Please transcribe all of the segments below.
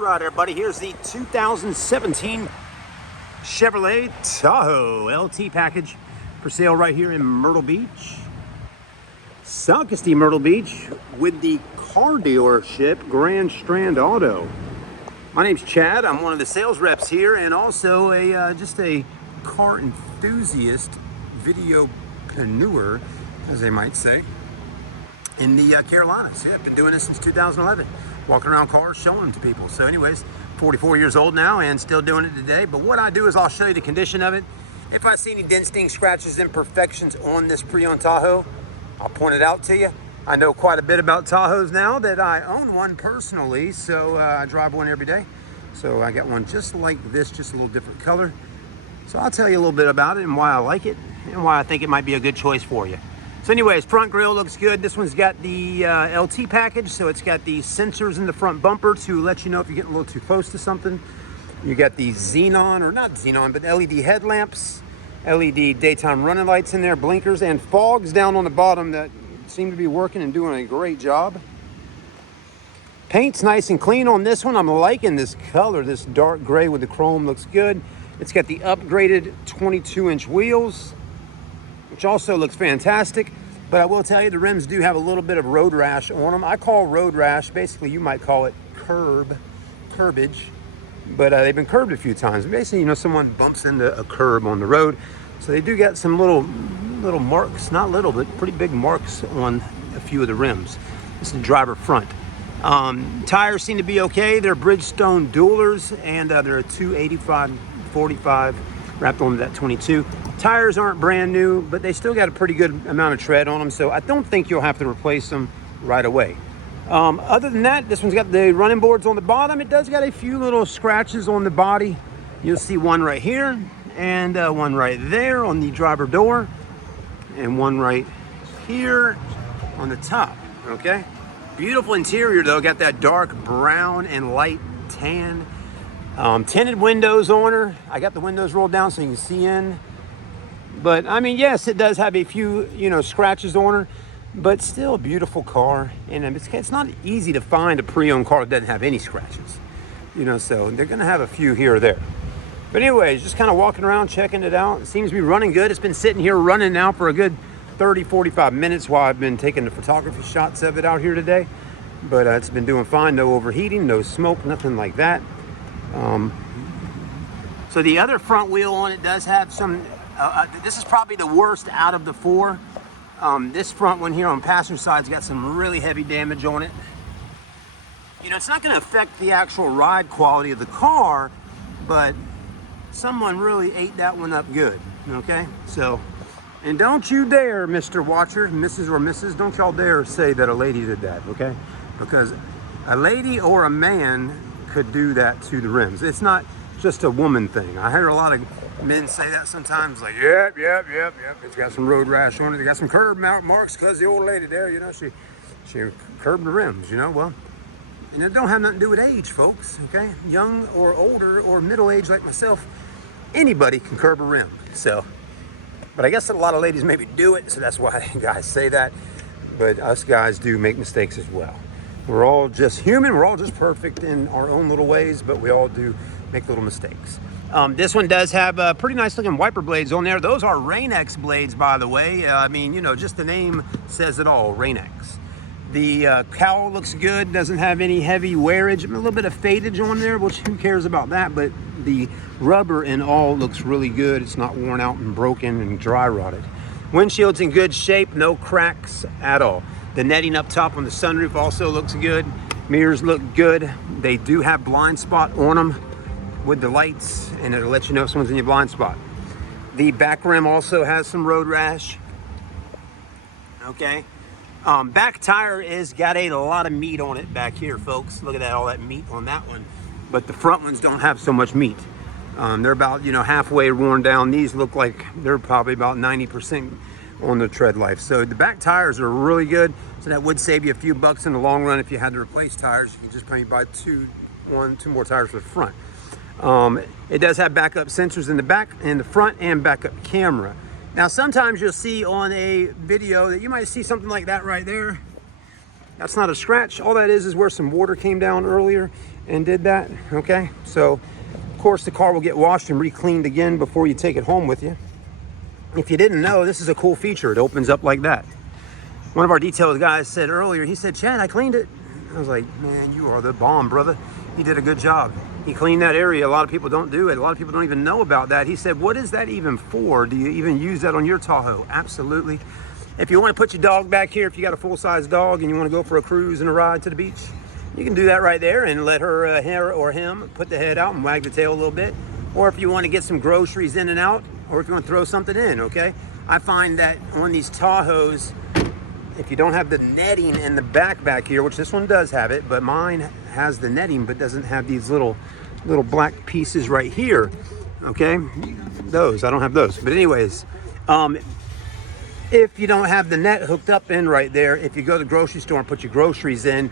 right, everybody, here's the 2017 Chevrolet Tahoe LT package for sale right here in Myrtle Beach, South Myrtle Beach, with the car dealership Grand Strand Auto. My name's Chad. I'm one of the sales reps here, and also just a car enthusiast, videopreneur, as they might say, in the Carolinas. Yeah, I've been doing this since 2011, walking around cars, showing them to people. So anyways, 44 years old now and still doing it today. But what I do is I'll show you the condition of it. If I see any dents, dings, scratches, imperfections on this pre-owned Tahoe, I'll point it out to you. I know quite a bit about Tahoes now that I own one personally, so I drive one every day. So I got one just like this, just a little different color. So I'll tell you a little bit about it and why I like it and why I think it might be a good choice for you. So anyways, front grille looks good. This one's got the LT package, so it's got the sensors in the front bumper to let you know if you're getting a little too close to something. You got the xenon, or not xenon, but LED headlamps, LED daytime running lights in there, blinkers, and fogs down on the bottom that seem to be working and doing a great job. Paint's nice and clean on this one. I'm liking this color, this dark gray with the chrome looks good. It's got the upgraded 22-inch wheels, which also looks fantastic. But I will tell you, the rims do have a little bit of road rash on them. I call road rash, basically you might call it curbage, but they've been curbed a few times. Basically, you know, someone bumps into a curb on the road. So they do get some little marks, not little, but pretty big marks on a few of the rims. This is the driver front. Tires seem to be okay. They're Bridgestone dualers, and they're a 285/45 wrapped onto that 22. Tires aren't brand new, but they still got a pretty good amount of tread on them, so I don't think you'll have to replace them right away. Other than that, this one's got the running boards on the bottom. It does got a few little scratches on the body. You'll see one right here and one right there on the driver door, and one right here on the top. Okay, beautiful interior though. Got that dark brown and light tan. Tinted windows on her. I got the windows rolled down so you can see in. But I mean, yes, it does have a few, scratches on her, but still a beautiful car. And it's not easy to find a pre-owned car that doesn't have any scratches, so they're gonna have a few here or there. But anyways, just kind of walking around, checking it out. It seems to be running good. It's been sitting here running now for a good 30-45 minutes while I've been taking the photography shots of it out here today. But it's been doing fine. No overheating, no smoke, nothing like that. So the other front wheel on it does have some, this is probably the worst out of the four. This front one here on the passenger side's got some really heavy damage on it. It's not going to affect the actual ride quality of the car, but someone really ate that one up good, okay? So, and don't you dare, Mr. Watcher, Mrs. or Mrs., don't y'all dare say that a lady did that, okay? Because a lady or a man could do that to the rims. It's not just a woman thing. I hear a lot of men say that sometimes, like, yep, it's got some road rash on it. They got some curb marks because the old lady there, she curbed the rims, well, and it don't have nothing to do with age, folks, okay? Young or older or middle-aged like myself, anybody can curb a rim. So, but I guess a lot of ladies maybe do it, so that's why guys say that. But us guys do make mistakes as well. We're all just human. We're all just perfect in our own little ways, but we all do make little mistakes. This one does have pretty nice looking wiper blades on there. Those are Rain-X blades, by the way. I mean, just the name says it all, Rain-X. The cowl looks good. Doesn't have any heavy wearage. A little bit of fadage on there, which who cares about that? But the rubber and all looks really good. It's not worn out and broken and dry rotted. Windshield's in good shape. No cracks at all. The netting up top on the sunroof also looks good. Mirrors look good. They do have blind spot on them with the lights, and it'll let you know if someone's in your blind spot. The back rim also has some road rash. Okay. Back tire is got a lot of meat on it back here, folks. Look at that, all that meat on that one. But the front ones don't have so much meat. They're about, halfway worn down. These look like they're probably about 90% on the tread life. So the back tires are really good. So that would save you a few bucks in the long run. If you had to replace tires, you can just probably buy two more tires for the front. It does have backup sensors in the back and the front, and backup camera. Now sometimes you'll see on a video that you might see something like that right there. That's not a scratch. All that is where some water came down earlier and did that, okay? So, of course, the car will get washed and re-cleaned again before you take it home with you. If you didn't know, this is a cool feature. It opens up like that. One of our detail guys said earlier, he said, Chad, I cleaned it. I was like, man, you are the bomb, brother. You did a good job. He cleaned that area. A lot of people don't do it. A lot of people don't even know about that. He said, what is that even for? Do you even use that on your Tahoe? Absolutely. If you want to put your dog back here, if you got a full-size dog and you want to go for a cruise and a ride to the beach, you can do that right there and let her or him put the head out and wag the tail a little bit. Or if you want to get some groceries in and out, or if you want to throw something in, okay? I find that on these Tahoes, if you don't have the netting in the back here, which this one does have it, but mine has the netting but doesn't have these little black pieces right here, okay? Those, I don't have those. But anyways, if you don't have the net hooked up in right there, if you go to the grocery store and put your groceries in,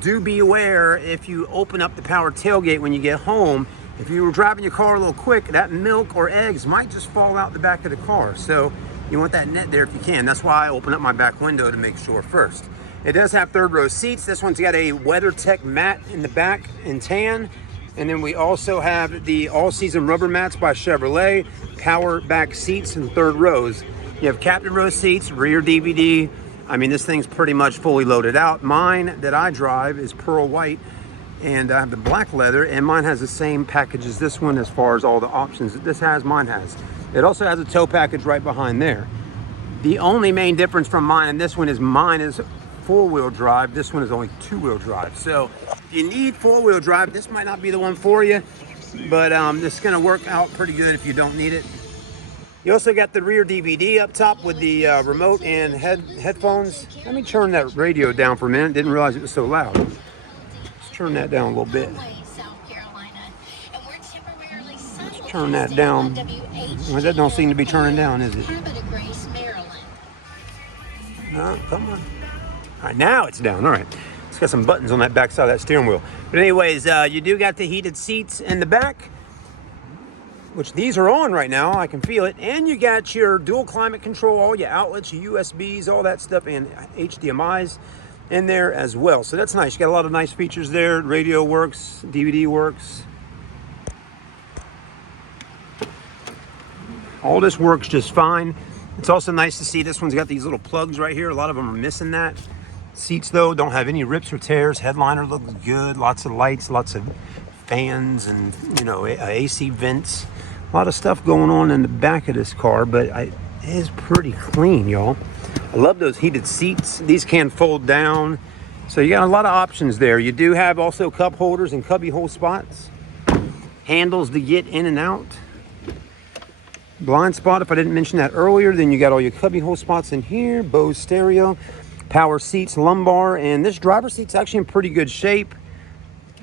do be aware if you open up the power tailgate when you get home, if you were driving your car a little quick, that milk or eggs might just fall out the back of the car. So you want that net there if you can. That's why I open up my back window to make sure first. It does have third row seats. This one's got a WeatherTech mat in the back in tan. And then we also have the all-season rubber mats by Chevrolet, power back seats in third rows. You have captain row seats, rear DVD. I mean, this thing's pretty much fully loaded out. Mine that I drive is pearl white, and I have the black leather, and mine has the same package as this one as far as all the options that this has, mine has. It also has a tow package right behind there. The only main difference from mine and this one is mine is four-wheel drive. This one is only two-wheel drive. So if you need four-wheel drive, this might not be the one for you, but this is going to work out pretty good if you don't need it. You also got the rear DVD up top with the remote and headphones. Let me turn that radio down for a minute. Didn't realize it was so loud. Let's turn that down a little bit. Let's turn that down. Well, that don't seem to be turning down, is it? No, come on. All right, now it's down. All right. It's got some buttons on that back side of that steering wheel. But anyways, you do got the heated seats in the back, which these are on right now. I can feel it. And you got your dual climate control, all your outlets, your USBs, all that stuff, and HDMIs in there as well. So that's nice. You got a lot of nice features there. Radio works, DVD works. All this works just fine. It's also nice to see this one's got these little plugs right here. A lot of them are missing that. Seats, though, don't have any rips or tears. Headliner looks good. Lots of lights, lots of fans, and, you know, AC vents. A lot of stuff going on in the back of this car, but it is pretty clean, y'all. I love those heated seats. These can fold down. So you got a lot of options there. You do have also cup holders and cubby hole spots. Handles to get in and out. Blind spot, if I didn't mention that earlier, then you got all your cubby hole spots in here. Bose stereo, power seats, lumbar, and this driver's seat's actually in pretty good shape.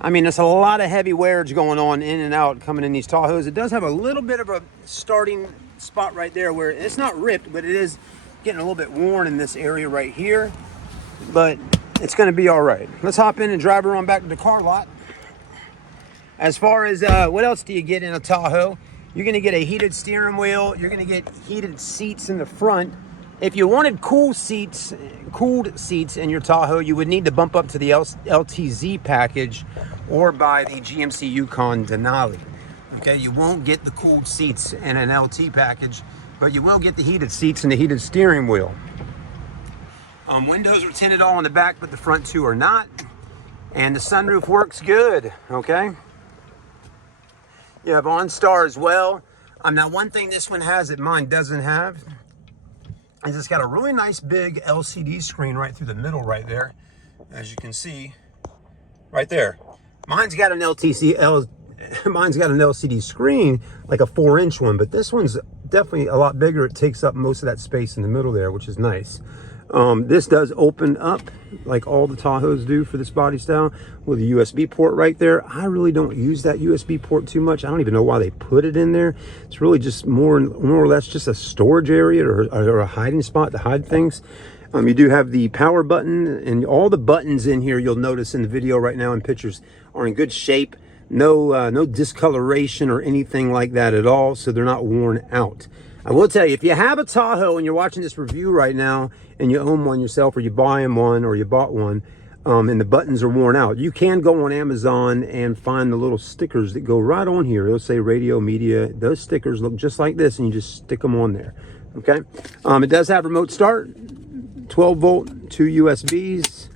I mean, there's a lot of heavy wearage going on in and out coming in these Tahoes. It does have a little bit of a starting spot right there where it's not ripped, but it is getting a little bit worn in this area right here. But it's going to be all right. Let's hop in and drive around back to the car lot. As far as what else do you get in a Tahoe? You're going to get a heated steering wheel. You're going to get heated seats in the front. If you wanted cooled seats in your Tahoe, you would need to bump up to the LTZ package or buy the GMC Yukon Denali. Okay, you won't get the cooled seats in an LT package, but you will get the heated seats and the heated steering wheel. Windows are tinted all in the back, but the front two are not. And the sunroof works good, okay? You have OnStar as well. Now, one thing this one has that mine doesn't have is it's got a really nice big LCD screen right through the middle right there, as you can see right there. Mine's got an LCD screen, like a 4-inch one, but this one's definitely a lot bigger. It takes up most of that space in the middle there, which is nice. This does open up like all the Tahoes do for this body style with a USB port right there. I really don't use that USB port too much. I don't even know why they put it in there. It's really just more or less just a storage area or a hiding spot to hide things. You do have the power button, and all the buttons in here you'll notice in the video right now and pictures are in good shape. No discoloration or anything like that at all, so they're not worn out. I will tell you, if you have a Tahoe and you're watching this review right now and you own one yourself or you're buying one or you bought one, and the buttons are worn out, you can go on Amazon and find the little stickers that go right on here. It'll say radio, media. Those stickers look just like this, and you just stick them on there. Okay. It does have remote start, 12 volt, 2 USBs,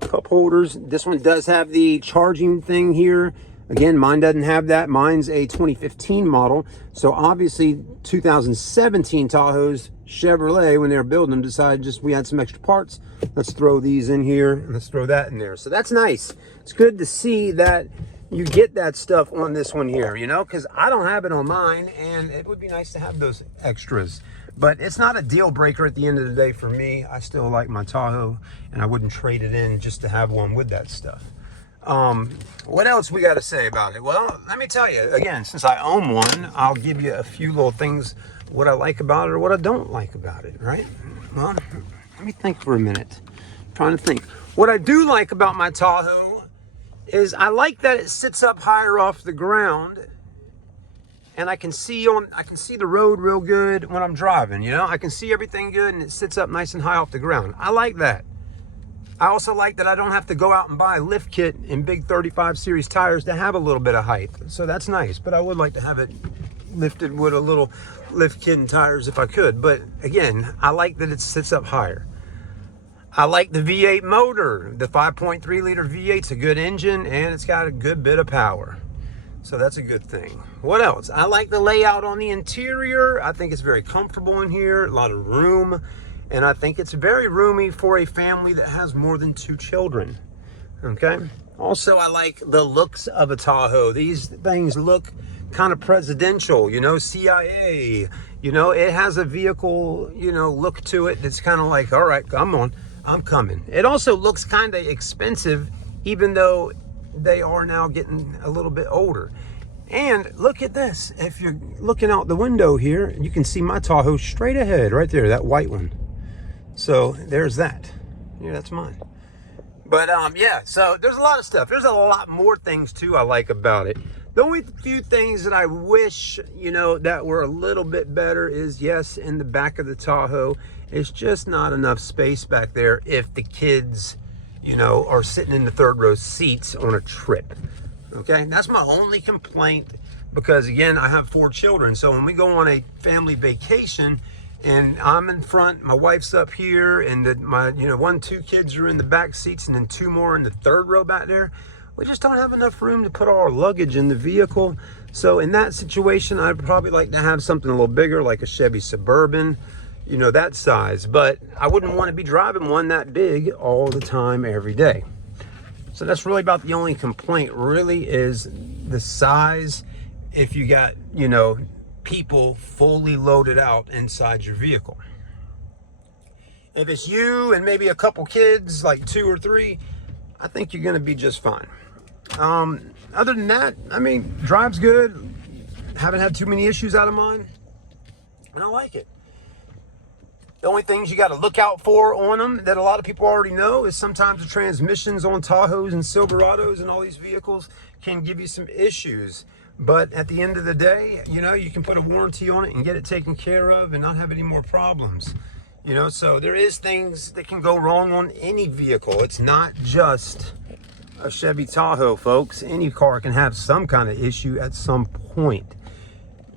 cup holders. This one does have the charging thing here. Again, mine doesn't have that. Mine's a 2015 model. So obviously 2017 Tahoes, Chevrolet, when they were building them, decided just we had some extra parts. Let's throw these in here and let's throw that in there. So that's nice. It's good to see that you get that stuff on this one here, you know, because I don't have it on mine, and it would be nice to have those extras. But it's not a deal breaker at the end of the day for me. I still like my Tahoe, and I wouldn't trade it in just to have one with that stuff. What else we got to say about it? Well, let me tell you, again, since I own one, I'll give you a few little things, what I like about it or what I don't like about it, right? Well, let me think for a minute. I'm trying to think. What I do like about my Tahoe is I like that it sits up higher off the ground, and I can see the road real good when I'm driving, you know? I can see everything good, and it sits up nice and high off the ground. I like that. I also like that I don't have to go out and buy a lift kit in big 35 series tires to have a little bit of height. So that's nice, but I would like to have it lifted with a little lift kit and tires if I could. But again, I like that it sits up higher. I like the V8 motor. The 5.3 liter V8's a good engine, and it's got a good bit of power. So that's a good thing. What else? I like the layout on the interior. I think it's very comfortable in here, a lot of room. And I think it's very roomy for a family that has more than 2 children, okay? Also, I like the looks of a Tahoe. These things look kind of presidential, you know, CIA. You know, it has a vehicle, you know, look to it that's kind of like, all right, I'm coming. It also looks kind of expensive, even though they are now getting a little bit older. And look at this. If you're looking out the window here, you can see my Tahoe straight ahead, right there, that white one. So there's that. Yeah, that's mine. But yeah, so there's a lot of stuff. There's a lot more things too I like about it. The only few things that I wish, you know, that were a little bit better is, yes, in the back of the Tahoe, it's just not enough space back there if the kids, you know, are sitting in the third row seats on a trip. Okay, that's my only complaint, because again, I have 4 children. So when we go on a family vacation, and I'm in front, my wife's up here, and my 2 kids are in the back seats, and then 2 more in the third row back there. We just don't have enough room to put all our luggage in the vehicle. So in that situation, I'd probably like to have something a little bigger, like a Chevy Suburban, you know, that size. But I wouldn't want to be driving one that big all the time, every day. So that's really about the only complaint, really, is the size. If you got, you know, people fully loaded out inside your vehicle. If it's you and maybe a couple kids, like 2 or 3, I think you're going to be just fine. Other than that, I mean, drive's good. Haven't had too many issues out of mine, and I like it. The only things you got to look out for on them that a lot of people already know is sometimes the transmissions on Tahoes and Silverados and all these vehicles can give you some issues. But at the end of the day, you know, you can put a warranty on it and get it taken care of and not have any more problems. You know, so there is things that can go wrong on any vehicle. It's not just a Chevy Tahoe, folks. Any car can have some kind of issue at some point.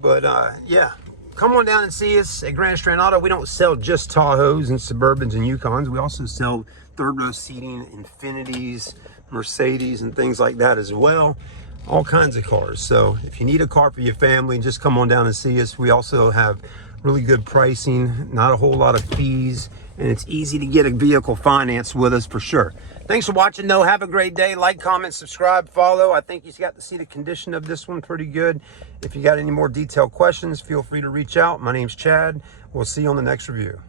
But yeah, come on down and see us at Grand Strand Auto. We don't sell just Tahoes and Suburbans and Yukons. We also sell third row seating, Infinities, Mercedes, and things like that as well. All kinds of cars. So if you need a car for your family, just come on down and see us. We also have really good pricing, not a whole lot of fees, and it's easy to get a vehicle financed with us for sure. Thanks for watching, though. Have a great day. Like, comment, subscribe, follow. I think you got to see the condition of this one pretty good. If you got any more detailed questions, feel free to reach out. My name's Chad. We'll see you on the next review.